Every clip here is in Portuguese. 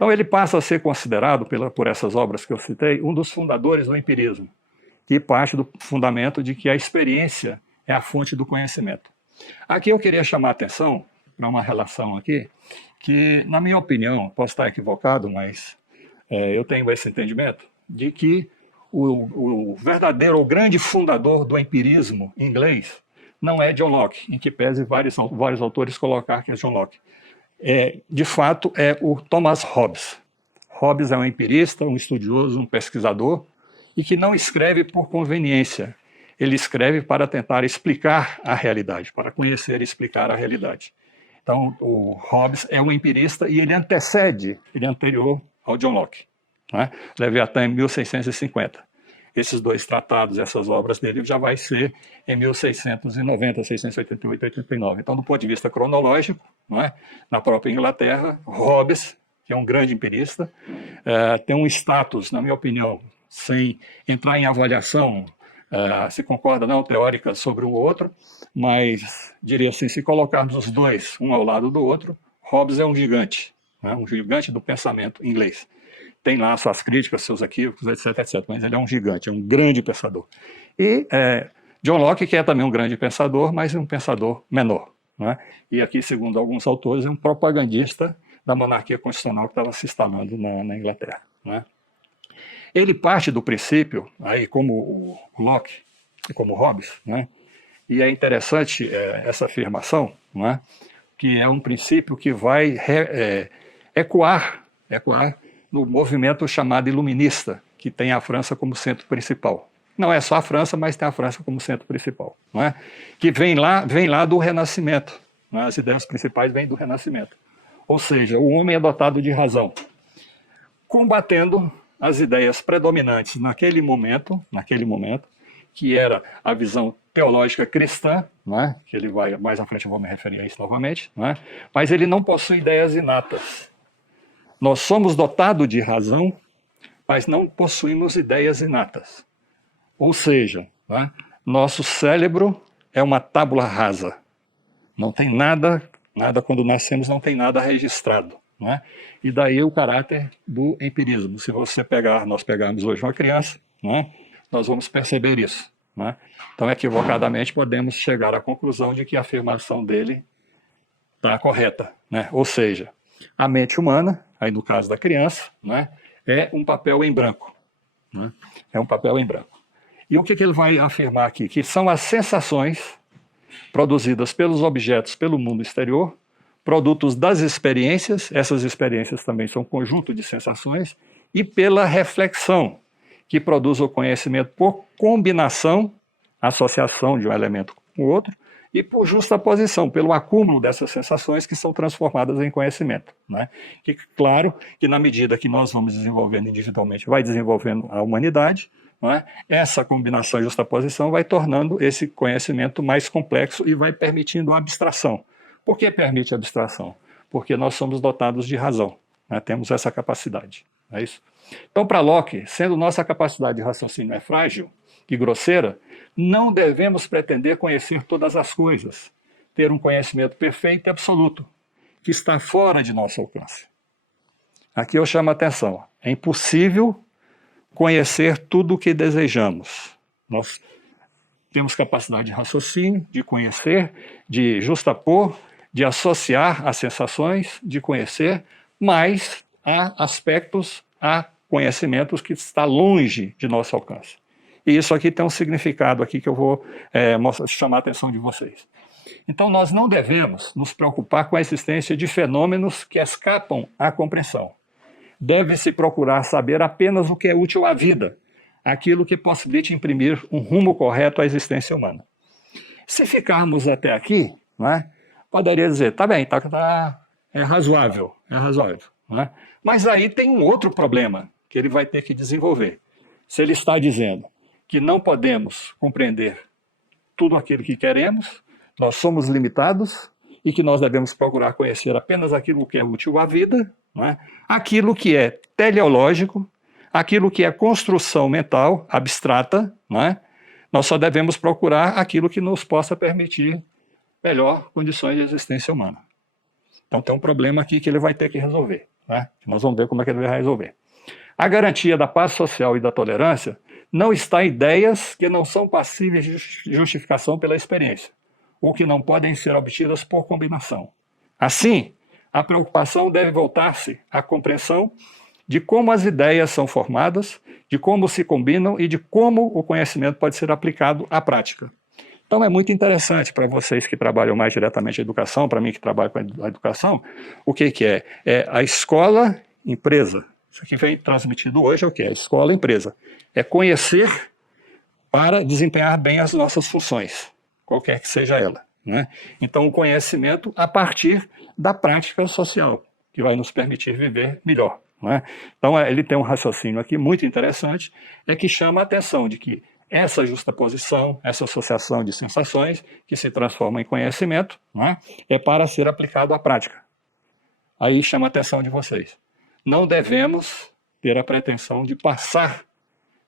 Então ele passa a ser considerado, por essas obras que eu citei, um dos fundadores do empirismo, que parte do fundamento de que a experiência é a fonte do conhecimento. Aqui eu queria chamar a atenção para uma relação aqui, que, na minha opinião, posso estar equivocado, mas eu tenho esse entendimento, de que o verdadeiro ou grande fundador do empirismo inglês não é John Locke, em que pese vários autores colocar que é John Locke. De fato, é o Thomas Hobbes. Hobbes é um empirista, um estudioso, um pesquisador, e que não escreve por conveniência. Ele escreve para tentar explicar a realidade, para conhecer e explicar a realidade. Então, o Hobbes é um empirista e ele é anterior ao John Locke. Né? Leviatã em 1650. Esses dois tratados, essas obras dele, já vai ser em 1690, 688, 89. Então, do ponto de vista cronológico, não é? Na própria Inglaterra, Hobbes, que é um grande empirista, tem um status, na minha opinião, sem entrar em avaliação, se concorda não, teórica sobre o outro, mas diria assim, se colocarmos os dois um ao lado do outro, Hobbes é um gigante, né? Um gigante do pensamento inglês. Tem lá suas críticas, seus equívocos, etc, etc. Mas ele é um gigante, é um grande pensador. E John Locke, que é também um grande pensador, mas um pensador menor. Né? E aqui, segundo alguns autores, é um propagandista da monarquia constitucional que estava se instalando na Inglaterra. Né? Ele parte do princípio, aí como o Locke e como Hobbes, né? E é interessante essa afirmação, né? Que é um princípio que vai ecoar no movimento chamado iluminista, que tem a França como centro principal. Não é só a França, mas tem a França como centro principal, não é? Que vem lá do Renascimento. Né? As ideias principais vêm do Renascimento. Ou seja, o homem é dotado de razão, combatendo as ideias predominantes naquele momento, que era a visão teológica cristã, não é? Que ele vai, mais à frente eu vou me referir a isso novamente, não é? Mas ele não possui ideias inatas. Nós somos dotados de razão, mas não possuímos ideias inatas. Ou seja, né, nosso cérebro é uma tábula rasa. Não tem nada quando nascemos, não tem nada registrado. Né? E daí o caráter do empirismo. Se nós pegarmos hoje uma criança, né, nós vamos perceber isso. Né? Então, equivocadamente, podemos chegar à conclusão de que a afirmação dele está correta. Né? Ou seja, a mente humana, aí no caso da criança, né, é um papel em branco. Né? É um papel em branco. E o que ele vai afirmar aqui? Que são as sensações produzidas pelos objetos pelo mundo exterior, produtos das experiências, essas experiências também são um conjunto de sensações, e pela reflexão, que produz o conhecimento por combinação, associação de um elemento com o outro, e por justaposição, pelo acúmulo dessas sensações que são transformadas em conhecimento. Né? E claro que na medida que nós vamos desenvolvendo individualmente, vai desenvolvendo a humanidade, não é? Essa combinação e justaposição vai tornando esse conhecimento mais complexo e vai permitindo a abstração. Por que permite a abstração? Porque nós somos dotados de razão, né? Temos essa capacidade. Não é isso? Então, para Locke, sendo nossa capacidade de raciocínio é frágil e grosseira, não devemos pretender conhecer todas as coisas, ter um conhecimento perfeito e absoluto, que está fora de nosso alcance. Aqui eu chamo a atenção. É impossível conhecer tudo o que desejamos. Nós temos capacidade de raciocínio, de conhecer, de justapor, de associar as sensações, de conhecer, mas há aspectos, há conhecimentos que está longe de nosso alcance. E isso aqui tem um significado aqui que eu vou chamar a atenção de vocês. Então nós não devemos nos preocupar com a existência de fenômenos que escapam à compreensão. Deve-se procurar saber apenas o que é útil à vida, aquilo que possibilite imprimir um rumo correto à existência humana. Se ficarmos até aqui, né, poderia dizer, tá bem, é razoável, né? Mas aí tem um outro problema que ele vai ter que desenvolver. Se ele está dizendo que não podemos compreender tudo aquilo que queremos, nós somos limitados e que nós devemos procurar conhecer apenas aquilo que é útil à vida, não é? Aquilo que é teleológico, aquilo que é construção mental abstrata, não é? Nós só devemos procurar aquilo que nos possa permitir melhor condições de existência humana. Então tem um problema aqui que ele vai ter que resolver. né? Nós vamos ver como é que ele vai resolver. A garantia da paz social e da tolerância não está em ideias que não são passíveis de justificação pela experiência, ou que não podem ser obtidas por combinação. Assim, a preocupação deve voltar-se à compreensão de como as ideias são formadas, de como se combinam e de como o conhecimento pode ser aplicado à prática. Então é muito interessante para vocês que trabalham mais diretamente a educação, para mim que trabalho com a educação, o que é? É a escola-empresa. Isso aqui vem transmitido hoje é o que? A escola-empresa. É conhecer para desempenhar bem as nossas funções, qualquer que seja ela, né? Então o conhecimento a partir da prática social, que vai nos permitir viver melhor, né? Então ele tem um raciocínio aqui muito interessante, que chama a atenção de que essa justaposição, essa associação de sensações que se transforma em conhecimento, né, é para ser aplicado à prática. Aí chama a atenção de vocês. Não devemos ter a pretensão de passar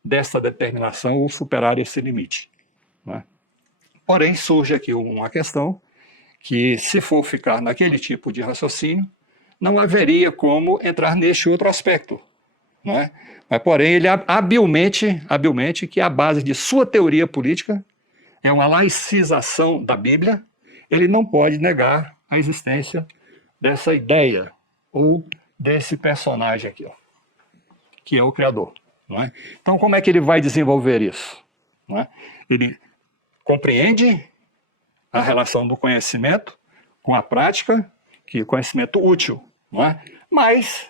dessa determinação ou superar esse limite, né? Porém, surge aqui uma questão que, se for ficar naquele tipo de raciocínio, não haveria como entrar neste outro aspecto, não é? Mas, porém, ele habilmente, que a base de sua teoria política é uma laicização da Bíblia, ele não pode negar a existência dessa ideia ou desse personagem aqui, ó, que é o Criador, não é? Então, como é que ele vai desenvolver isso? Não é? Ele compreende a relação do conhecimento com a prática, que é o conhecimento útil, não é? Mas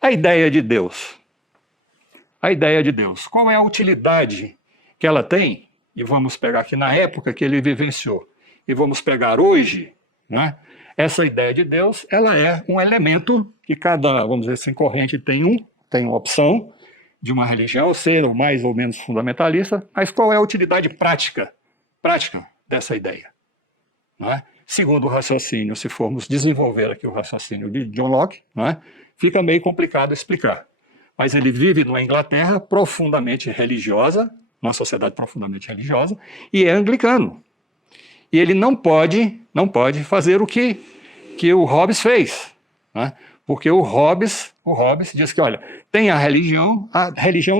a ideia de Deus, qual é a utilidade que ela tem? E vamos pegar aqui na época que ele vivenciou, e vamos pegar hoje, né? Essa ideia de Deus, ela é um elemento que cada, vamos dizer assim, corrente tem uma opção de uma religião, ser mais ou menos fundamentalista, mas qual é a utilidade prática dessa ideia? Não é? Segundo o raciocínio, se formos desenvolver aqui o raciocínio de John Locke, não é? Fica meio complicado explicar. Mas ele vive numa Inglaterra profundamente religiosa, numa sociedade profundamente religiosa, e é anglicano. E ele não pode fazer o que o Hobbes fez, né? Porque o Hobbes diz que, olha, tem a religião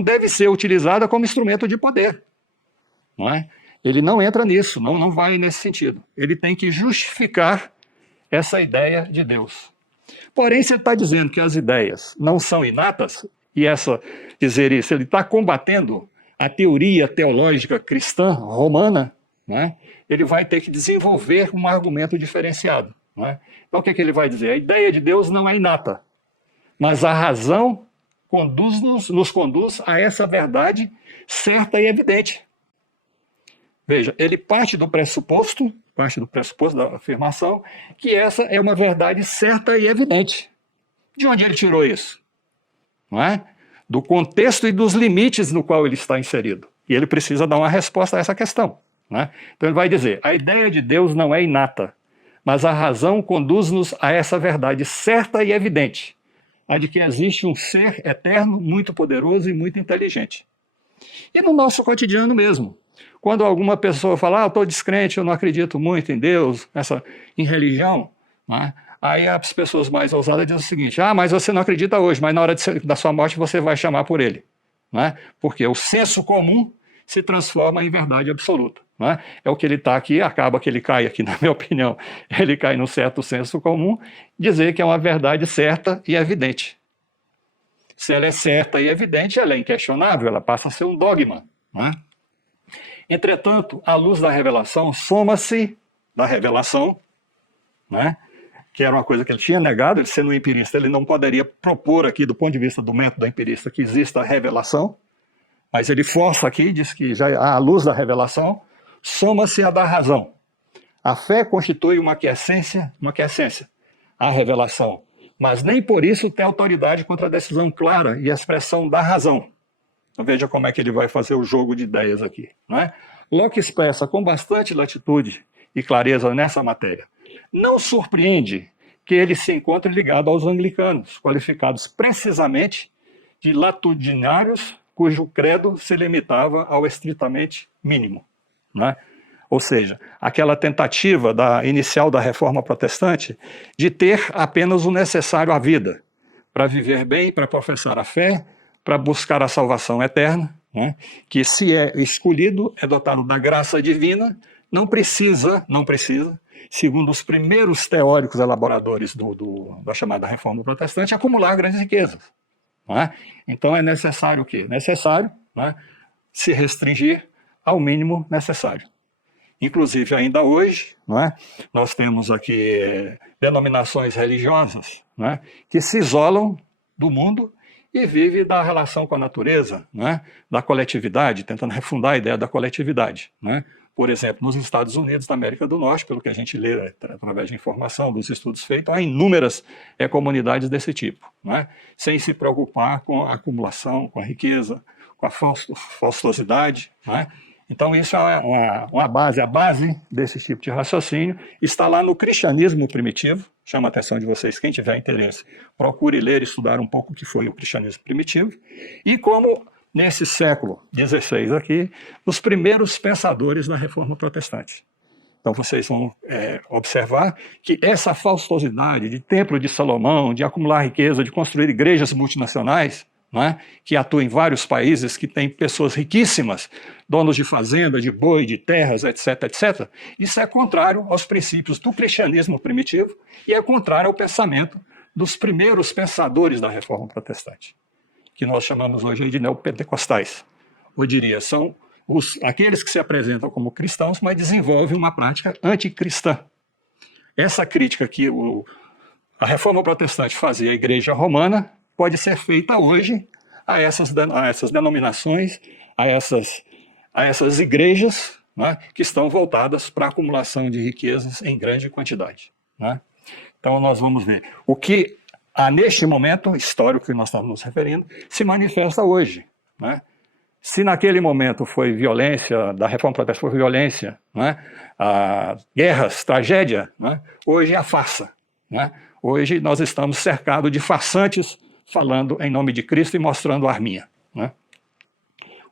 deve ser utilizada como instrumento de poder, não é? Ele não entra nisso, não vai nesse sentido. Ele tem que justificar essa ideia de Deus. Porém, se ele está dizendo que as ideias não são inatas, e dizer isso, ele está combatendo a teoria teológica cristã romana, né? Ele vai ter que desenvolver um argumento diferenciado, né? Então o que ele vai dizer? A ideia de Deus não é inata, mas a razão nos conduz a essa verdade certa e evidente. Veja, ele parte do pressuposto da afirmação que essa é uma verdade certa e evidente. De onde ele tirou isso? Não é? Do contexto e dos limites no qual ele está inserido. E ele precisa dar uma resposta a essa questão, né? Então ele vai dizer, a ideia de Deus não é inata, mas a razão conduz-nos a essa verdade certa e evidente, a de que existe um ser eterno, muito poderoso e muito inteligente. E no nosso cotidiano mesmo, quando alguma pessoa fala, eu estou descrente, eu não acredito muito em Deus, em religião, né? Aí as pessoas mais ousadas dizem o seguinte, mas você não acredita hoje, mas na hora da sua morte você vai chamar por ele, né? Porque o senso comum se transforma em verdade absoluta, né? É o que ele está aqui, acaba que ele cai aqui, na minha opinião, ele cai num certo senso comum, dizer que é uma verdade certa e evidente. Se ela é certa e evidente, ela é inquestionável, ela passa a ser um dogma, né? Entretanto, à luz da revelação, soma-se da revelação, né? Que era uma coisa que ele tinha negado, ele sendo um empirista, ele não poderia propor aqui, do ponto de vista do método empirista, que exista a revelação, mas ele força aqui, diz que já à luz da revelação, soma-se a da razão. A fé constitui uma quiescência, a revelação, mas nem por isso tem autoridade contra a decisão clara e a expressão da razão. Então veja como é que ele vai fazer o jogo de ideias aqui, não é? Locke expressa com bastante latitude e clareza nessa matéria. Não surpreende que ele se encontre ligado aos anglicanos, qualificados precisamente de latudinários cujo credo se limitava ao estritamente mínimo, né? Ou seja, aquela tentativa inicial da reforma protestante de ter apenas o necessário à vida, para viver bem, para professar a fé, para buscar a salvação eterna, né? Que se é escolhido, é dotado da graça divina, não precisa, segundo os primeiros teóricos elaboradores da chamada Reforma Protestante, acumular grandes riquezas. Né? Então é necessário o quê? Necessário, né, se restringir ao mínimo necessário. Inclusive, ainda hoje, né, nós temos aqui denominações religiosas, né, que se isolam do mundo e vivem da relação com a natureza, né, da coletividade, tentando refundar a ideia da coletividade. Né? Por exemplo, nos Estados Unidos da América do Norte, pelo que a gente lê através de informação, dos estudos feitos, há inúmeras comunidades desse tipo, né? Sem se preocupar com a acumulação, com a riqueza, com a faustosidade. Né? Então, isso é uma base. A base desse tipo de raciocínio está lá no cristianismo primitivo. Chama a atenção de vocês, quem tiver interesse, procure ler e estudar um pouco o que foi o cristianismo primitivo. E como nesse século XVI aqui, os primeiros pensadores da Reforma Protestante. Então vocês vão observar que essa faustosidade de Templo de Salomão, de acumular riqueza, de construir igrejas multinacionais, né, que atuam em vários países, que têm pessoas riquíssimas, donos de fazenda, de boi, de terras, etc., etc., isso é contrário aos princípios do cristianismo primitivo e é contrário ao pensamento dos primeiros pensadores da Reforma Protestante, que nós chamamos hoje de neopentecostais. Eu diria, são aqueles que se apresentam como cristãos, mas desenvolvem uma prática anticristã. Essa crítica que a Reforma Protestante fazia à Igreja Romana pode ser feita hoje a essas denominações, a essas igrejas, né, que estão voltadas para a acumulação de riquezas em grande quantidade. Né? Então nós vamos ver o que neste momento histórico que nós estamos nos referindo, se manifesta hoje. Né? Se naquele momento foi violência, da Reforma Protestante foi violência, né? Guerras, tragédia, né? Hoje é a farsa. Né? Hoje nós estamos cercados de farsantes falando em nome de Cristo e mostrando a arminha. Né?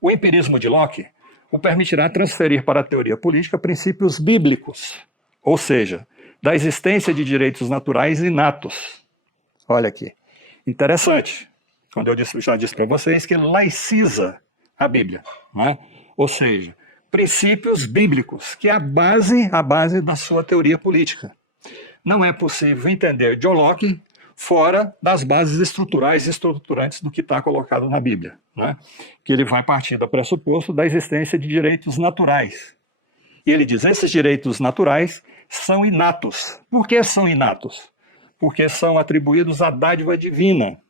O empirismo de Locke o permitirá transferir para a teoria política princípios bíblicos, ou seja, da existência de direitos naturais inatos. Olha aqui, interessante, quando já disse para vocês que laiciza a Bíblia, né? Ou seja, princípios bíblicos, que é a base da sua teoria política. Não é possível entender John Locke fora das bases estruturais e estruturantes do que está colocado na Bíblia, né? Que ele vai partir do pressuposto da existência de direitos naturais. E ele diz, esses direitos naturais são inatos. Por que são inatos? Porque são atribuídos à dádiva divina.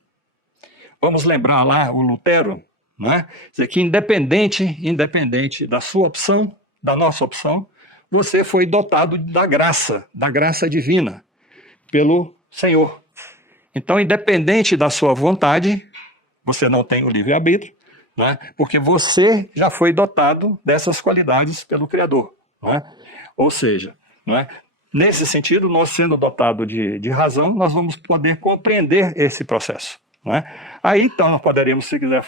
Vamos lembrar lá o Lutero, né? Dizer que independente da sua opção, da nossa opção, você foi dotado da graça divina, pelo Senhor. Então, independente da sua vontade, você não tem o livre-arbítrio, né? Porque você já foi dotado dessas qualidades pelo Criador. Né? Ou seja, né? Nesse sentido, nós sendo dotados de razão, nós vamos poder compreender esse processo. Né? Aí, então, nós poderíamos, se quiser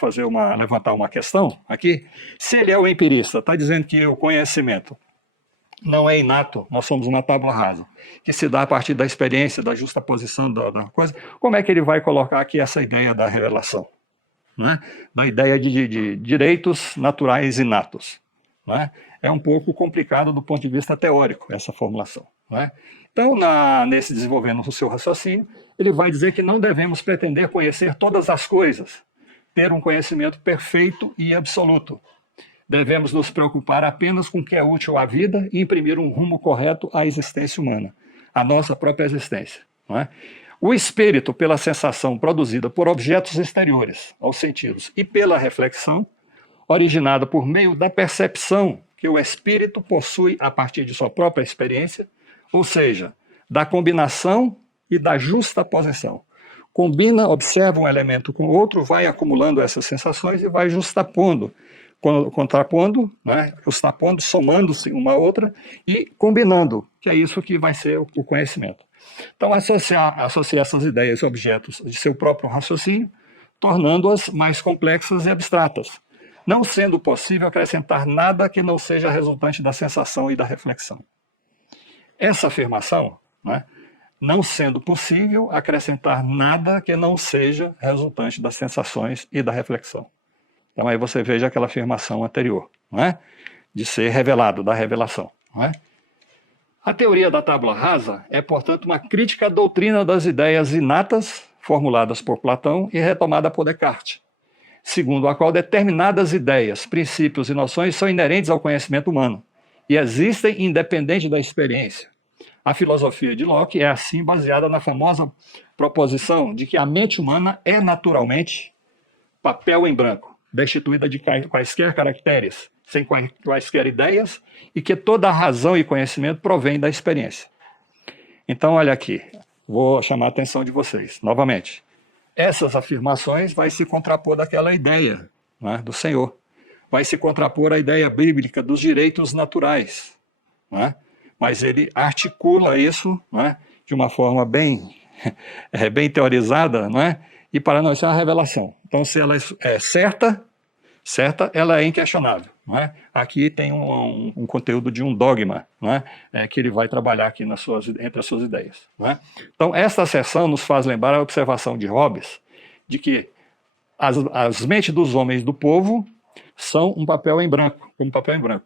levantar uma questão aqui, se ele é o empirista, está dizendo que o conhecimento não é inato, nós somos uma tábua rasa, que se dá a partir da experiência, da justa posição da coisa, como é que ele vai colocar aqui essa ideia da revelação? Né? Da ideia de direitos naturais inatos. Né? É um pouco complicado do ponto de vista teórico, essa formulação. Né? Então, nesse desenvolvendo o seu raciocínio, ele vai dizer que não devemos pretender conhecer todas as coisas, ter um conhecimento perfeito e absoluto. Devemos nos preocupar apenas com o que é útil à vida e imprimir um rumo correto à existência humana, à nossa própria existência. Não é? O espírito, pela sensação produzida por objetos exteriores aos sentidos e pela reflexão, originada por meio da percepção que o espírito possui a partir de sua própria experiência, ou seja, da combinação e da justa posição. Combina, observa um elemento com o outro, vai acumulando essas sensações e vai justapondo, contrapondo, né, justapondo, somando-se uma a outra e combinando, que é isso que vai ser o conhecimento. Então, associar essas ideias e objetos de seu próprio raciocínio, tornando-as mais complexas e abstratas, não sendo possível acrescentar nada que não seja resultante da sensação e da reflexão. Essa afirmação, né, não sendo possível acrescentar nada que não seja resultante das sensações e da reflexão. Então aí você veja aquela afirmação anterior, não é? De ser revelado, da revelação. Não é? A teoria da tábula rasa é, portanto, uma crítica à doutrina das ideias inatas, formuladas por Platão e retomada por Descartes, segundo a qual determinadas ideias, princípios e noções são inerentes ao conhecimento humano e existem independente da experiência. A filosofia de Locke é, assim, baseada na famosa proposição de que a mente humana é naturalmente papel em branco, destituída de quaisquer caracteres, sem quaisquer ideias, e que toda a razão e conhecimento provém da experiência. Então, olha aqui, vou chamar a atenção de vocês, novamente. Essas afirmações vai se contrapor daquela ideia, né, do Senhor. Vai se contrapor à ideia bíblica dos direitos naturais, né? Mas ele articula isso, né, de uma forma bem, bem teorizada, né, e para nós é uma revelação. Então, se ela é certa, ela é inquestionável. Não é? Aqui tem um conteúdo de um dogma, não é? Que ele vai trabalhar aqui entre as suas ideias. Não é? Então, esta seção nos faz lembrar a observação de Hobbes, de que as mentes dos homens do povo são um papel em branco,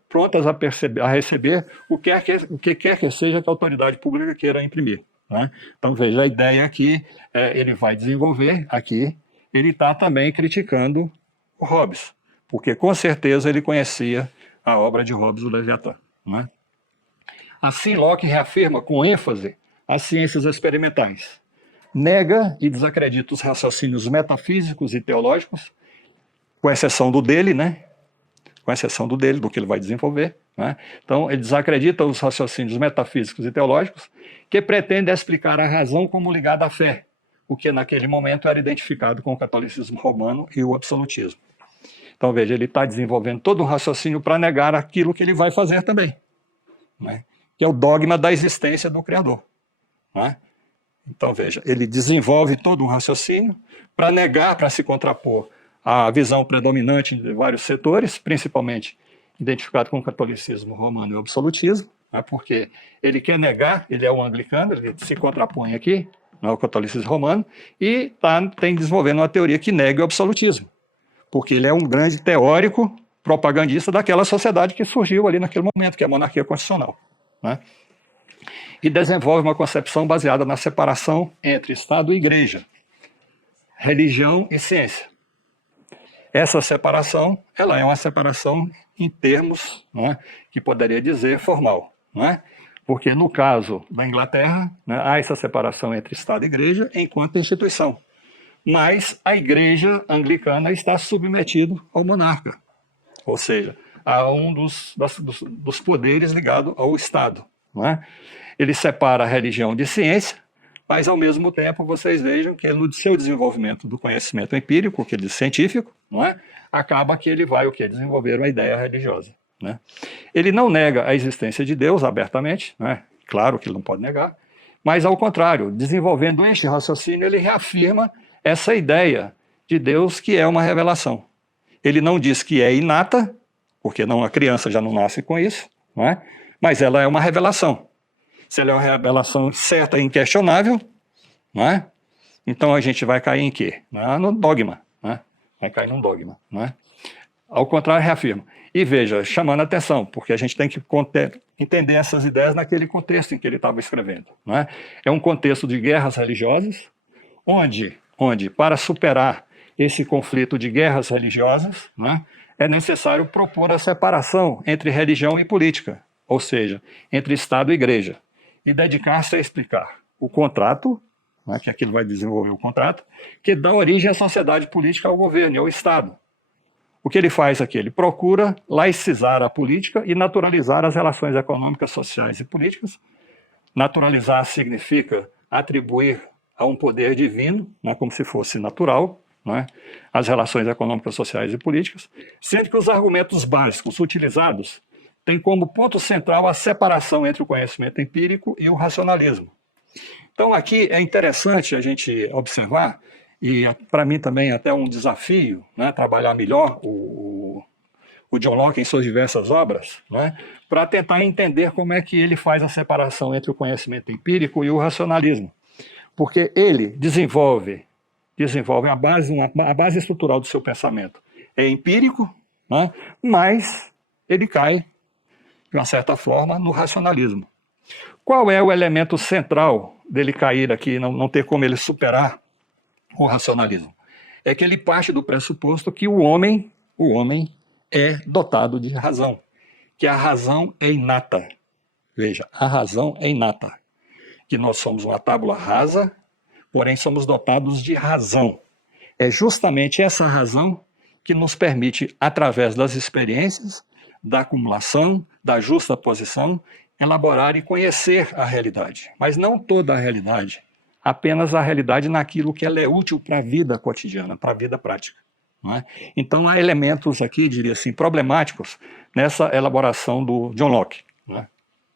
prontas a receber o que quer que seja que a autoridade pública queira imprimir. Não é? Então, veja, a ideia que ele vai desenvolver aqui, ele está também criticando o Hobbes, porque com certeza ele conhecia a obra de Hobbes, o Leviatã. Não é? Assim, Locke reafirma com ênfase as ciências experimentais, nega e desacredita os raciocínios metafísicos e teológicos, com exceção do dele, né? Com exceção do dele, do que ele vai desenvolver. Né? Então, ele desacredita os raciocínios metafísicos e teológicos que pretendem explicar a razão como ligada à fé, o que naquele momento era identificado com o catolicismo romano e o absolutismo. Então, veja, ele está desenvolvendo todo um raciocínio para negar aquilo que ele vai fazer também, né? Que é o dogma da existência do Criador. Né? Então, veja, ele desenvolve todo um raciocínio para negar, para se contrapor à visão predominante de vários setores, principalmente identificado com o catolicismo romano e o absolutismo, né? Porque ele quer negar, ele é um anglicano, ele se contrapõe aqui ao catolicismo romano e tem desenvolvendo uma teoria que nega o absolutismo, porque ele é um grande teórico propagandista daquela sociedade que surgiu ali naquele momento, que é a monarquia constitucional. Né? E desenvolve uma concepção baseada na separação entre Estado e Igreja, religião e ciência. Essa separação, ela é uma separação em termos, né, que poderia dizer formal, né? Porque no caso da Inglaterra, né, há essa separação entre Estado e Igreja enquanto instituição, mas a Igreja anglicana está submetida ao monarca, ou seja, a um dos poderes ligado ao Estado. Né? Ele separa a religião de ciência, mas ao mesmo tempo vocês vejam que no seu desenvolvimento do conhecimento empírico, que ele diz científico, não é? Acaba que ele vai desenvolver uma ideia religiosa. Né? Ele não nega a existência de Deus abertamente, né? Claro que ele não pode negar, mas ao contrário, desenvolvendo este raciocínio, ele reafirma essa ideia de Deus que é uma revelação. Ele não diz que é inata, porque a criança já não nasce com isso, não é? Mas ela é uma revelação. Se ela é uma revelação certa e inquestionável, não é? Então a gente vai cair em quê? No dogma. Né? Vai cair num dogma. Não é? Ao contrário, reafirma. E veja, chamando a atenção, porque a gente tem que entender essas ideias naquele contexto em que ele estava escrevendo. Não é? É um contexto de guerras religiosas, onde para superar esse conflito de guerras religiosas, não é? É necessário propor a separação entre religião e política, ou seja, entre Estado e Igreja, e dedicar-se a explicar o contrato, né, que aqui ele vai desenvolver o contrato, que dá origem à sociedade política, ao governo e ao Estado. O que ele faz aqui? Ele procura laicizar a política e naturalizar as relações econômicas, sociais e políticas. Naturalizar significa atribuir a um poder divino, né, como se fosse natural, né, as relações econômicas, sociais e políticas, sendo que os argumentos básicos utilizados têm como ponto central a separação entre o conhecimento empírico e o racionalismo. Então aqui é interessante a gente observar, e para mim também até um desafio, né, trabalhar melhor o John Locke em suas diversas obras, né, para tentar entender como é que ele faz a separação entre o conhecimento empírico e o racionalismo. Porque ele desenvolve a base estrutural do seu pensamento. É empírico, né, mas ele cai, de uma certa forma, no racionalismo. Qual é o elemento central dele cair aqui, não ter como ele superar o racionalismo? É que ele parte do pressuposto que o homem é dotado de razão, que a razão é inata. Veja, a razão é inata, que nós somos uma tábula rasa, porém somos dotados de razão. É justamente essa razão que nos permite, através das experiências, da acumulação, da justa posição, elaborar e conhecer a realidade. Mas não toda a realidade, apenas a realidade naquilo que ela é útil para a vida cotidiana, para a vida prática. Não é? Então há elementos aqui, diria assim, problemáticos nessa elaboração do John Locke.